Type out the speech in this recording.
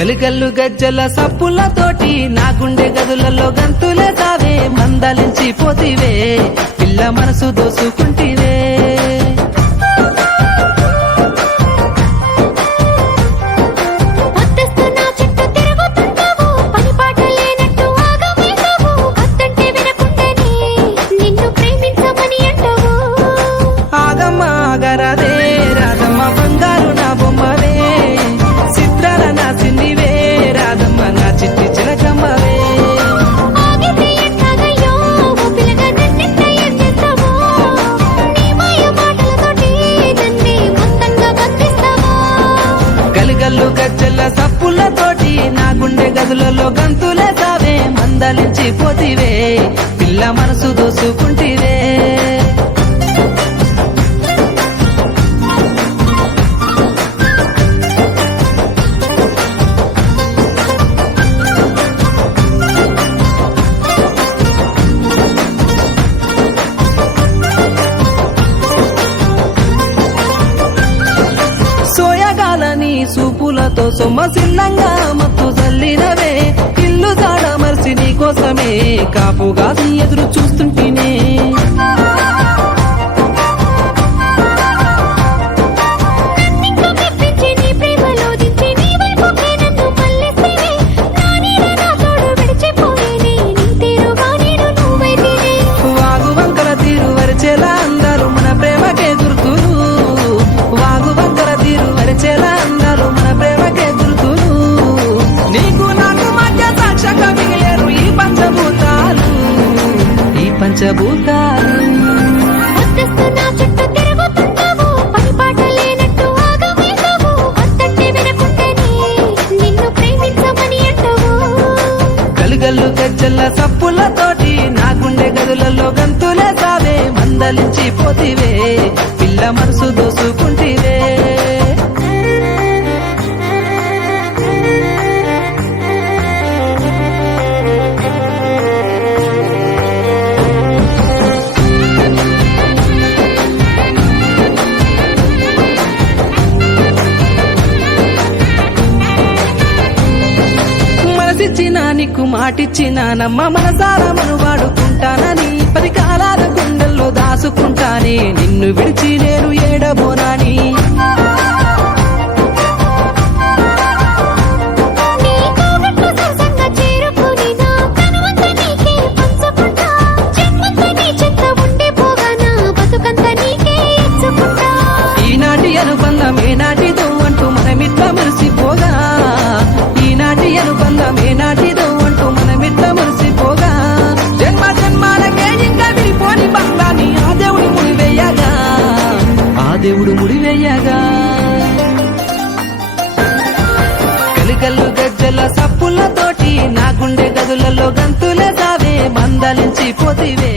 గలిగల్లు గజ్జల సప్పులతోటి నా గుండె గదులలో గంతులే సావే మందలించి పోతివే పిల్ల మనసు దోసుకుంటివే ఆగరాదే రాధమ్మ బంగారు నా బొమ్మవే చిత్రాల నా చిన్నివే రాధమ్మ నా చిట్టి చిలకమ్మవే గలిగల్లు గజ్జల సప్పులతోటి నా గుండె గదులలో గంతులే సావే మందలించి పోతివే పిల్ల మనసు దోసుకుంటివే సోయగాలని సూపులతో సొమ్మసిల్లంగా మత్తు జల్లినవే ఇల్లు జాడ మర్చి నీ కోసమే కాపుగా ఎదురు చూస్తుంటేనే వాగు వంకల తీరు వరిచేలా అందరూ మన ప్రేమకే గుర్తులు వాగు వంకల తీరు వరిచేలా అందరూ మన ప్రేమకే గుర్తులు నీకు నాకు మధ్య సాక్షంగా మిగిలేరు ఈ పంచభూతాలు గలుగల్లు గజ్జల సప్పులతోటి నా గుండె గదులలో గంతులే సావే మందలించి పోతివే పిల్ల మనసు దోసుకుంటివే మనసిచ్చినా నీకు మాటిచ్చినా నమ్మ మనసారా మను వాడుకుంటానని 10 కాలాల గుండెల్లో దాసుకుంటానే నిన్ను విడిచి నేను ఏడబోనాని ఈనాటి అనుబంధం ఏనాటిదో అంటూ మనమిట్లా మరిసిపోగా ఈనాటి అనుబంధం ఏనాటిదో అంటూ మనమిట్లా మరిసిపోగా జన్మ జన్మాలకే ఇంకా విడిపోని బంధాన్ని ఆ దేవుడు ముడివేయగా గలిగల్లు గజ్జల సప్పులతోటి నా గుండె గదులలో గంతులే సావే మందలించి పోతివే